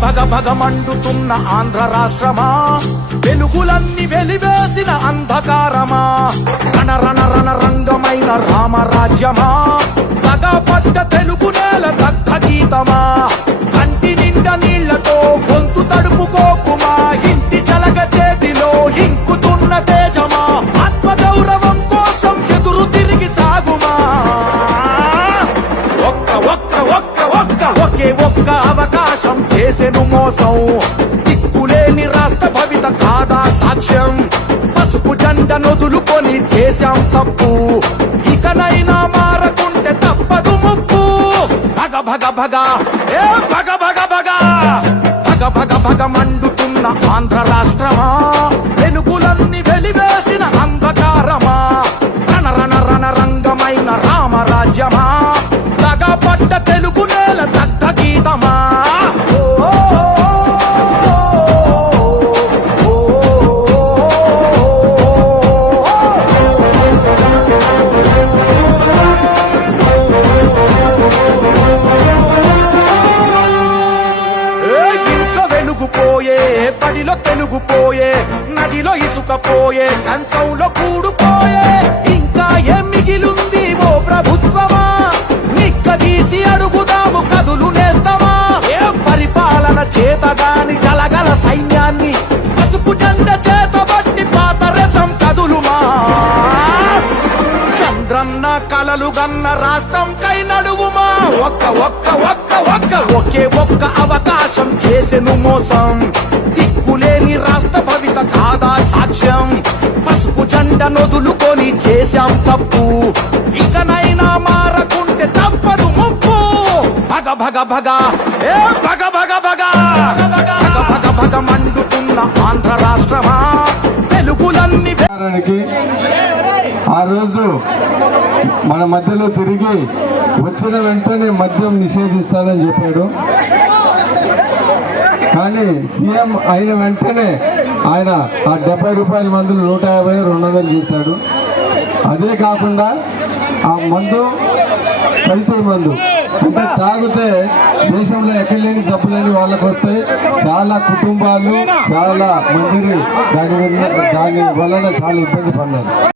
భగ భగ మండుతున్న ఆంధ్ర రాష్ట్రమా? వెలుగులన్నీ వెలివేసిన అంధకారమా? రణ రణ రణ రంగమైన రామరాజ్యమా? చేసెను మోసం. దిక్కులేని రాష్ట్ర భవిత కాదా సాక్ష్యం. పసుపు జెండ నొదులుకొని చేశాం తప్పు. ఇకనైనా మారకుంటే తప్పదు ముప్పు. భగ భగ భగ. ఏ భగ భగ భగ భగ. పోయే పడిలో తెలుగు పోయే నదిలో ఇసుక పోయే కంచంలో కూడుపోయే ఇంకా ఏం మిగిలుంది ఓ ప్రభుత్వమా? నిక్కదీసి అడుగుదాము కదులు నేస్తామా? ఏ పరిపాలన చేతగాని జలగల సైన్యాన్ని పసుపు జెండ చేతబట్టి పాత రథం కదులుమా? చంద్రన్న కలలు గన్న రాష్ట్రం కై నడువుమా? ఒక్క ఒక్క ఒక్క ఒక్క ఒకే ఒక్క అవకాశం చేసెను మోసం. నొదులుకొని చేశాం తప్పు. ఇకనైనా మారకుంటే తప్పదు ముప్పు. భగ భగ భగ. ఏ భగ భగ భగ. భగ భగ భగ మండుతున్న ఆంధ్ర రాష్ట్రమా? తెలుగులన్నీ ఆ రోజు మన మధ్యలో తిరిగి వచ్చిన వెంటనే మద్యం నిషేధిస్తానని చెప్పాడు. కానీ సీఎం అయిన వెంటనే ఆయన ఆ డెబ్బై రూపాయల మందులు నూట యాభై రెండు వందలు చేశాడు. అదే కాకుండా ఆ మందు కల్తీ మందు అంటే తాగితే దేశంలో ఎక్కడలేని చెప్పలేని వాళ్ళకు వస్తాయి. చాలా కుటుంబాలు చాలా మందిని దాని వల్ల దాని వలన చాలా ఇబ్బంది పడ్డారు.